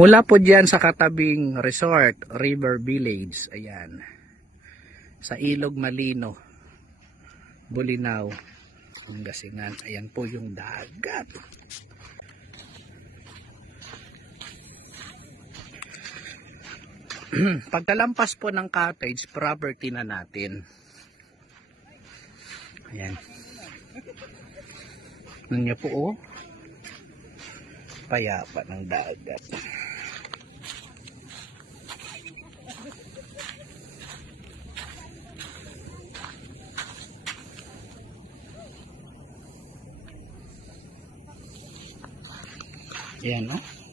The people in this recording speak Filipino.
Mula po dyan sa katabing resort, River Village, ayan, sa Ilog Malino, Bulinaw, Pangasinan, ayan po yung dagat. Pagkalampas po ng cottage, property na natin. Ayan. Nanyo po oh. Payapa ng dagat. Ayan oh.